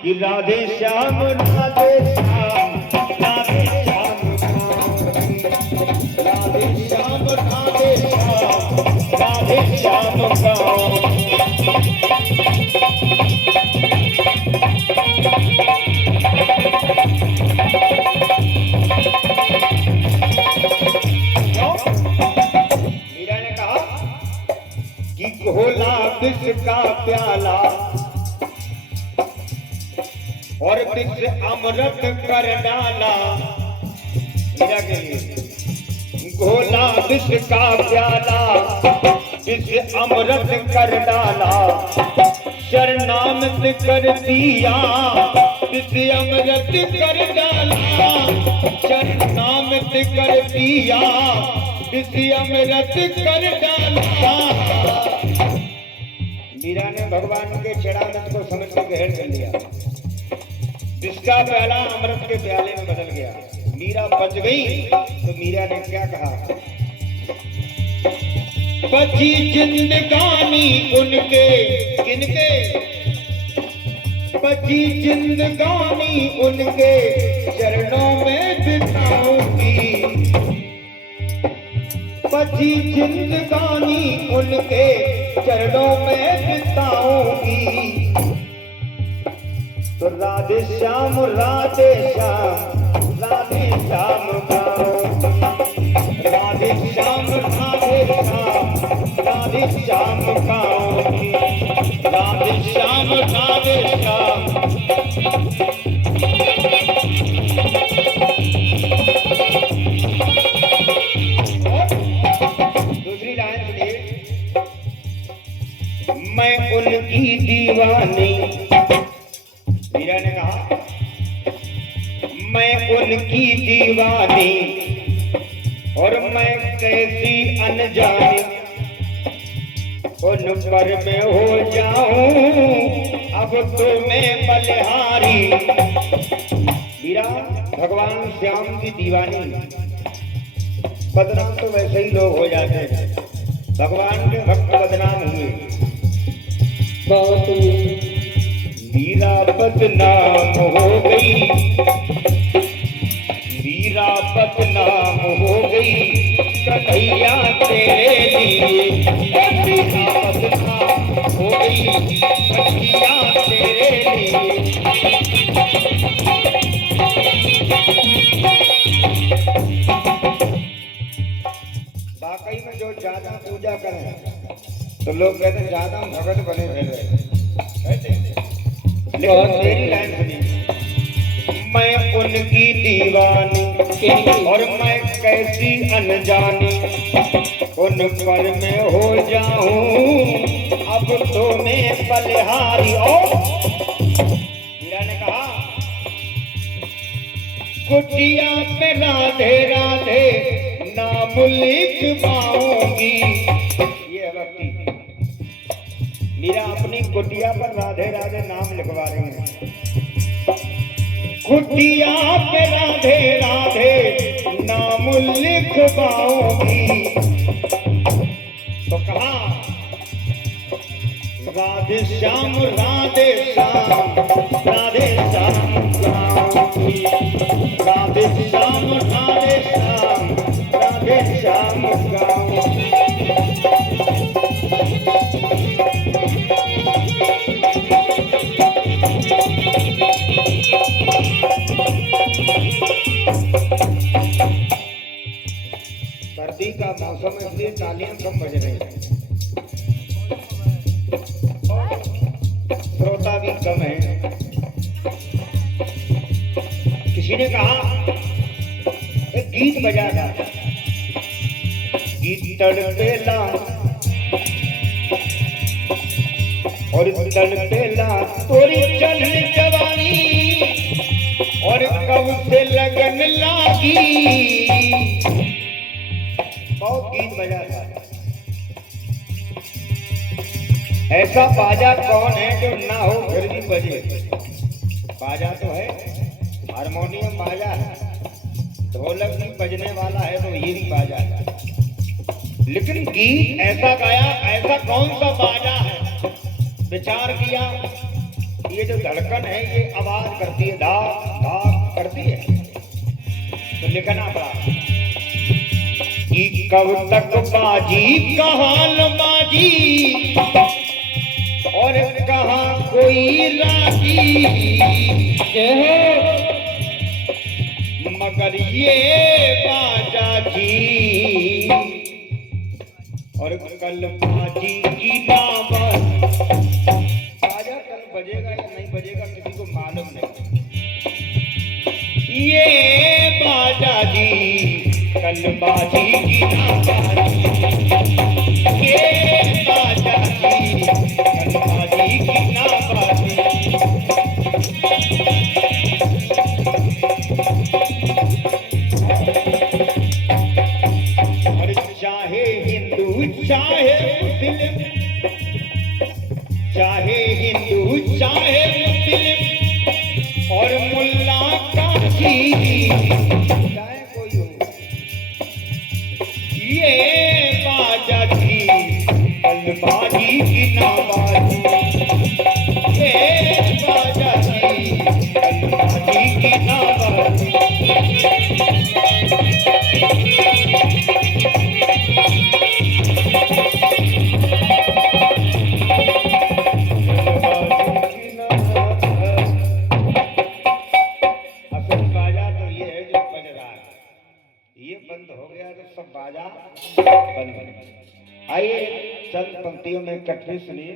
कि राधे श्याम राधे श्याम राधे श्याम राधे श्याम राधे श्याम राधे श्याम मीरा ने कहा कि घोला विष का प्याला और विष अमृत कर डाला। मीरा के लिए घोला विष का प्याला विष अमृत कर डाला। शरणामृत कर दिया विष अमृत कर डाला। शरणामृत कर दिया विष अमृत कर डाला। मीरा ने भगवान के चरणामृत को समझ के ग्रहण कर लिया। जिसका प्याला अमृत के प्याले में बदल गया। मीरा बच गई तो मीरा ने क्या कहा? बची जिंदगानी उनके किनके, बची जिंदगानी उनके चरणों में बिताऊंगी। बची जिंदगानी उनके चरणों में बिताऊंगी। तो राधे श्याम राधे श्याम राधे श्याम गाओ। राधे श्याम राधे श्याम राधे श्याम गाओ। राधे श्याम राधे श्याम। दूसरी लाइन सुनिए। मैं उनकी दीवानी, मीरा ने कहा मैं उनकी दीवानी और मैं कैसी अनजानी उन पर मैं हो जाऊं अब तो मैं बलिहारी। मीरा भगवान श्याम की दीवानी। बदनाम तो वैसे ही लोग हो जाते हैं, भगवान के भक्त बदनाम हुए। मीरा बदनाम हो गई, मीरा बदनाम हो गई कन्हैया तेरे लिए। मीरा बदनाम हो गई कन्हैया तेरे लिए। वाकई में जो ज्यादा पूजा करें तो लोग कहते हैं ज्यादा भगत बने रहे। लेकिन मेरी लाइन सुनिए। मैं उनकी दीवानी और मैं कैसी अनजानी उन पर मैं हो जाऊं अब तो मैं बलिहारी। और मीरा ने कहा कुटिया पे राधे राधे नाम लिखवाऊंगी। ये भक्ति। मीरा अपनी कुटिया पर राधे राधे नाम लिखवा रही है। कुटिया पे राधे राधे नाम लिखवाऊंगी। तो कहा राधे श्याम राधे श्याम राधे श्याम गाऊंगी। राधे श्याम राधे श्याम राधे श्याम गाऊंगी। सर्दी का मौसम है इसलिए तालियां कम बज रही हैं, श्रोता भी कम है। किसी ने कहा एक गीत बजा था, गीत तड़पेला और तड़पेला तोरी चल जवानी और कब से लगन लागी। बहुत गीत बजा था। ऐसा बाजा कौन है जो ना हो फिर भी बजे? बाजा तो है, हारमोनियम बाजा है, ढोलक भी बजने वाला है तो ये भी बाजा है। लेकिन गीत ऐसा गाया, ऐसा कौन सा बाजा है? विचार किया ये जो धड़कन है ये आवाज करती है, धाक धाक करती है। तो लिखना पड़ा कि कब तक बाजी कहाँ न बाजी और कहाँ कोई राजी हो, मगर ये बाजा जी और कल बाजी की बाबा। बाजा कल बजेगा या नहीं बजेगा किसी को मालूम नहीं। ये बाजा जी कल बाजी की बाजी, ये बाजा जी कल बाजी की बाजी। और चाहे हिंदू चाहे मुस्लिम, चाहे हिंदू चाहे मुस्लिम और मुल्ला काशी चाहे कोई हो, ये बाजा जी कल बाजी की ना बाजी, ये बाजा जी कल बाजी की ना बाजी। बाजा बंद। आइए चंद पंक्तियों में कटरी सुनिए,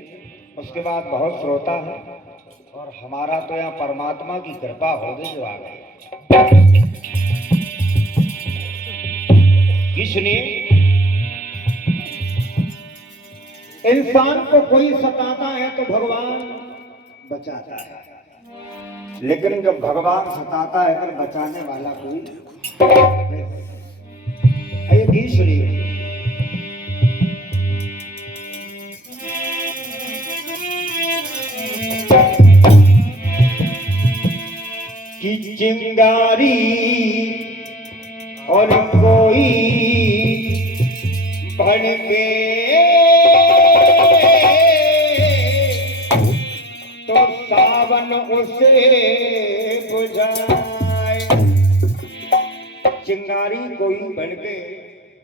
उसके बाद बहुत श्रोता है और हमारा तो यहाँ परमात्मा की कृपा हो गई जो आ गई। सुनिए, इंसान को कोई सताता है तो भगवान बचाता है, लेकिन जब भगवान सताता है तो बचाने वाला कोई। आइए गीत सुनिए। कि चिंगारी और कोई बढ़ के तो सावन उसे बुझाए। चिंगारी कोई बढ़ के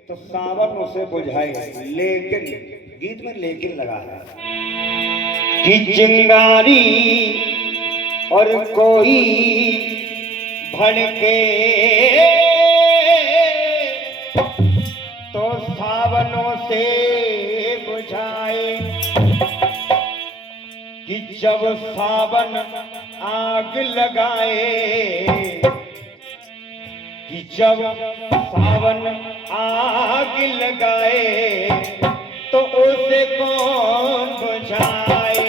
तो सावन उसे बुझाए, लेकिन गीत में लेकिन लगा है कि चिंगारी और कोई भड़के तो सावनों से बुझाए। कि जब सावन आग लगाए, कि जब सावन आग लगाए तो उसे कौन बुझाए,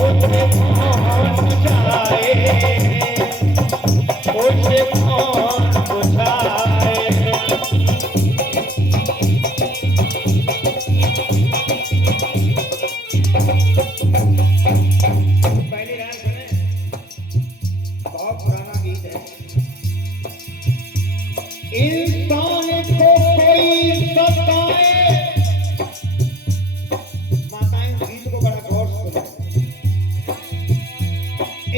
उसे कौन बुझाए, उसे कौन बुझाए। पहली लाइन सुने, बहुत पुराना गीत है। इंसान को कोई सताए, माताएं गीत को बड़ा गौर से सुने।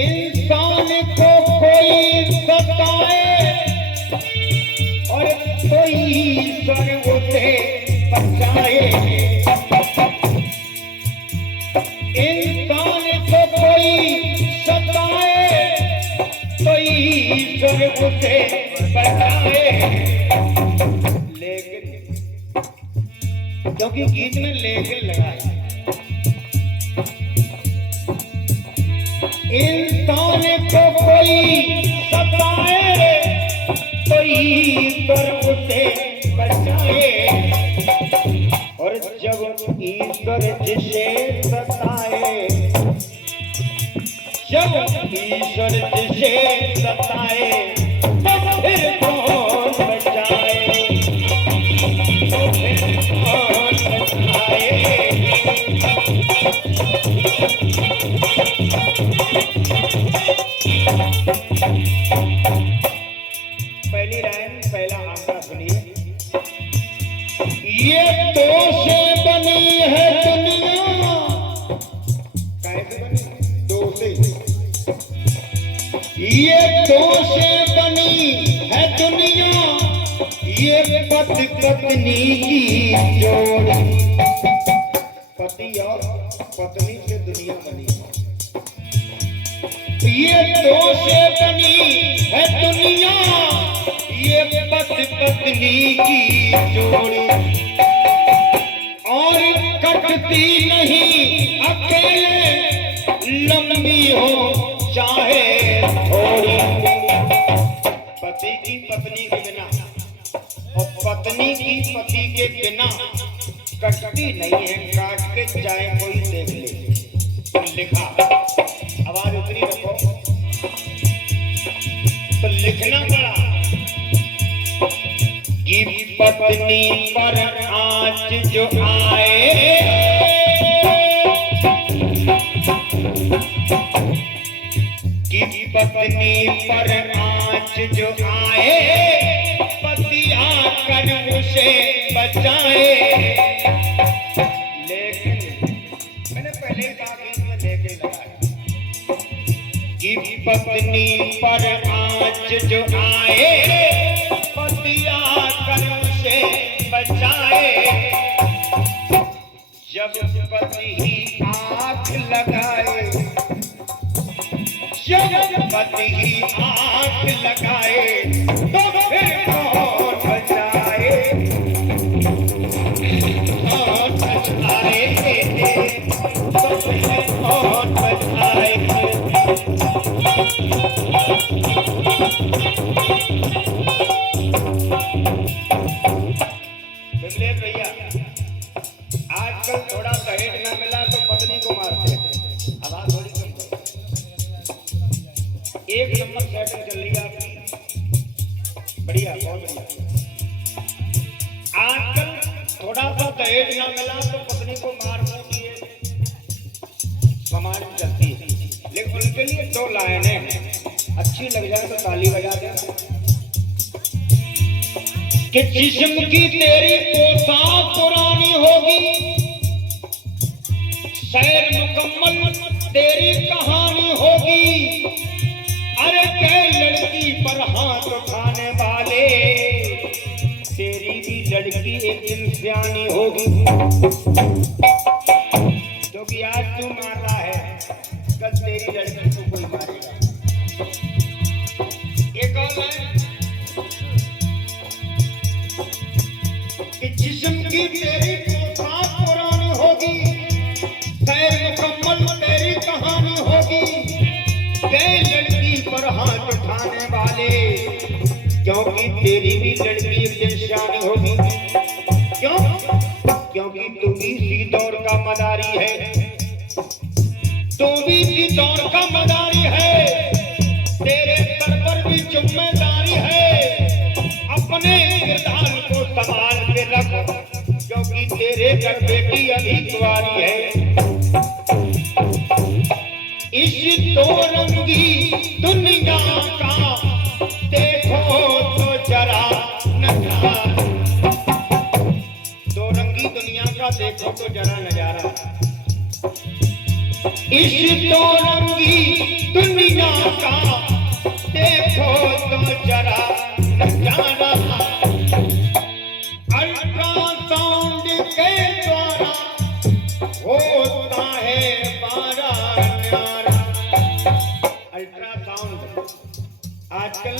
इंसान को कोई सताए और कोई स्वर्ग उसे बचाए। इंसान को कोई सताए, कोई स्वर्ग उसे बचाए। लेकिन क्योंकि गीत में लेकिन लगा है, इंसान को कोई सताए, कोई ईश्वर उसे बचाए। और जब ईश्वर जिसे सताए, जब ईश्वर जिसे सताए तो फिर कौन बचाए, तो फिर कौन बचाए। पहली लाइन पहला आंकड़ा सुनिए। ये दोष बनी है दुनिया, कैसे दोष बनी है दुनिया, ये पति पत्नी की जोड़ी। पति और पत्नी से दुनिया बनी, ये दोष बनी है दुनिया, ये पति पत्नी की जोड़ी। और कटती नहीं अकेले, लंबी हो चाहे थोड़ी। पति की पत्नी के बिना और पत्नी की पति के बिना कटती नहीं है, काट के चाहे कोई देख ले। लिखा, आवाज उतनी रखो तो लिखना पड़ा कि पत्नी पर आँच जो आए, कि पत्नी पर आँच जो आए, पति आकर उसे बचाए। लेकिन मैंने पहले कहा कि इसमें लेके लगाया कि पत्नी पर आँच जो आए, पति आकर उसे बचाए। जब पति ही आँख लगाए, जब पति ही आँख लगाए, तो फिर कौन बचाए, कौन बचाए, तो फिर कौन बचाए। विमलेश भैया, आजकल थोड़ा दहेज न मिला तो पत्नी को मारते हैं। आवाज थोड़ी कम करो। एक नंबर सेटिंग चल रही है आपकी, बढ़िया, बहुत बढ़िया। आजकल थोड़ा सा दहेज न मिला तो पत्नी को मार दिए, समाज में चलती है। लेकिन उनके लिए दो लाइनें अच्छी लग जाए तो ताली बजा दें कि जिस्म की तेरी पोशाक पुरानी होगी, सैर मुकम्मल तेरी कहानी होगी। अरे कै लड़की पर हाथ उठाने वाले, तेरी भी लड़की एक दिन सियानी होगी। क्योंकि आज तू मार रहा है, कल तेरी लड़की को कोई मारेगा। एक और है कि जिस्म की तेरी पोशाक पुरानी होगी, सैर मुकम्मल तेरी कहानी होगी। कै लड़की पर हाथ उठाने वाले, क्योंकि तेरी भी लड़की एक दिन सियानी होगी। क्यों? क्योंकि तू भी इसी दौर का मदारी है, तू भी इसी दौर का मदारी है। तेरे सर पर भी जिम्मेदारी है, अपने किरदार को संभाल के रख, क्योंकि तेरे घर बेटी अभी कुंवारी है। इस दो रंगी दुनिया का देखो तो जरा नजारा, दो रंगी दुनिया का देखो तो जरा नजारा। इस दो रंगी दुनिया का देखो तो जरा नजारा। अल्ट्रासाउंड के द्वारा होता है बारा न्यारा। अल्ट्रासाउंड, आजकल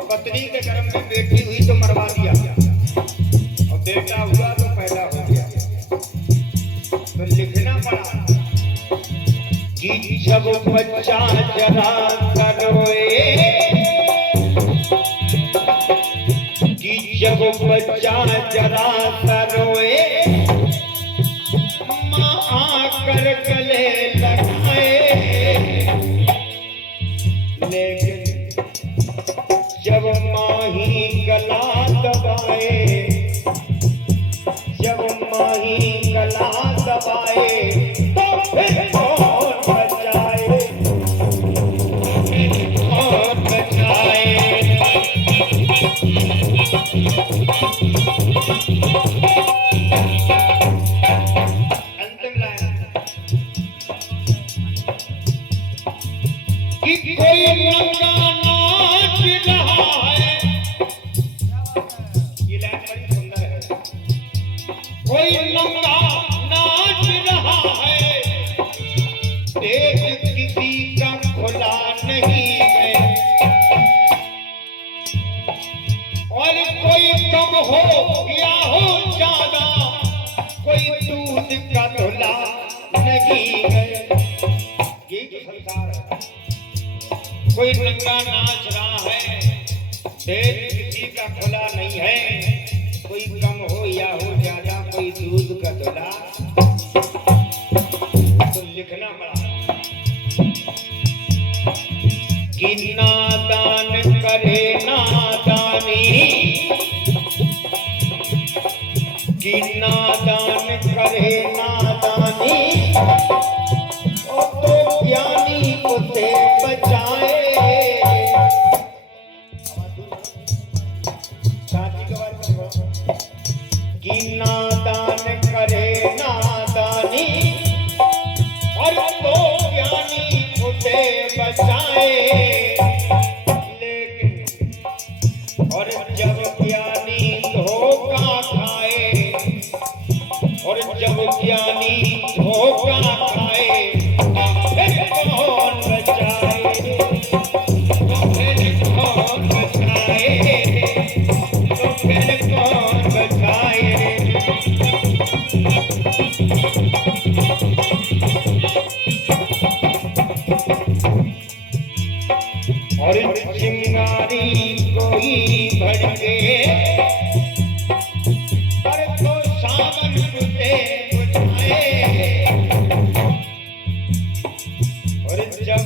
पत्नी के गर्भ में बेटी हुई तो मरवा दिया, और बेटा हुआ तो पैदा हो गया। तो लिखना पड़ा कि जब बच्चा जरा करोए, कि जब बच्चा जरा करोए, माँ आकर गले लगाए। लेकिन जब माँ ही गला दबाए, जब माँ ही गला दबाए, तो फिर कौन बचाए, कौन बचाए। अंतिम लाइन कि कोई नंगा ना कम हो या हो ज्यादा, कोई दूध का धुला नहीं है। ये तो संसार है। कोई नंगा नाच रहा है, पेट किसी का खुला नहीं है। कोई कम हो या हो ज्यादा, कोई दूध का धुला तो लिखना पड़ा कि नादान करे नादानी, कि नादान करे नादानी, और तो ज्ञानी उसे बचाए। कि नादान करे नादानी, और तो ज्ञानी उसे बचाए। लेकिन और जब ज्ञानी धोखा खाए, और जब ज्ञानी धोखा खाए, फिर कौन बचाए, फिर कौन बचाए, फिर कौन बचाए। और चिंगारी कोई भड़के, पर तो सावन उसे बुझाए। और जब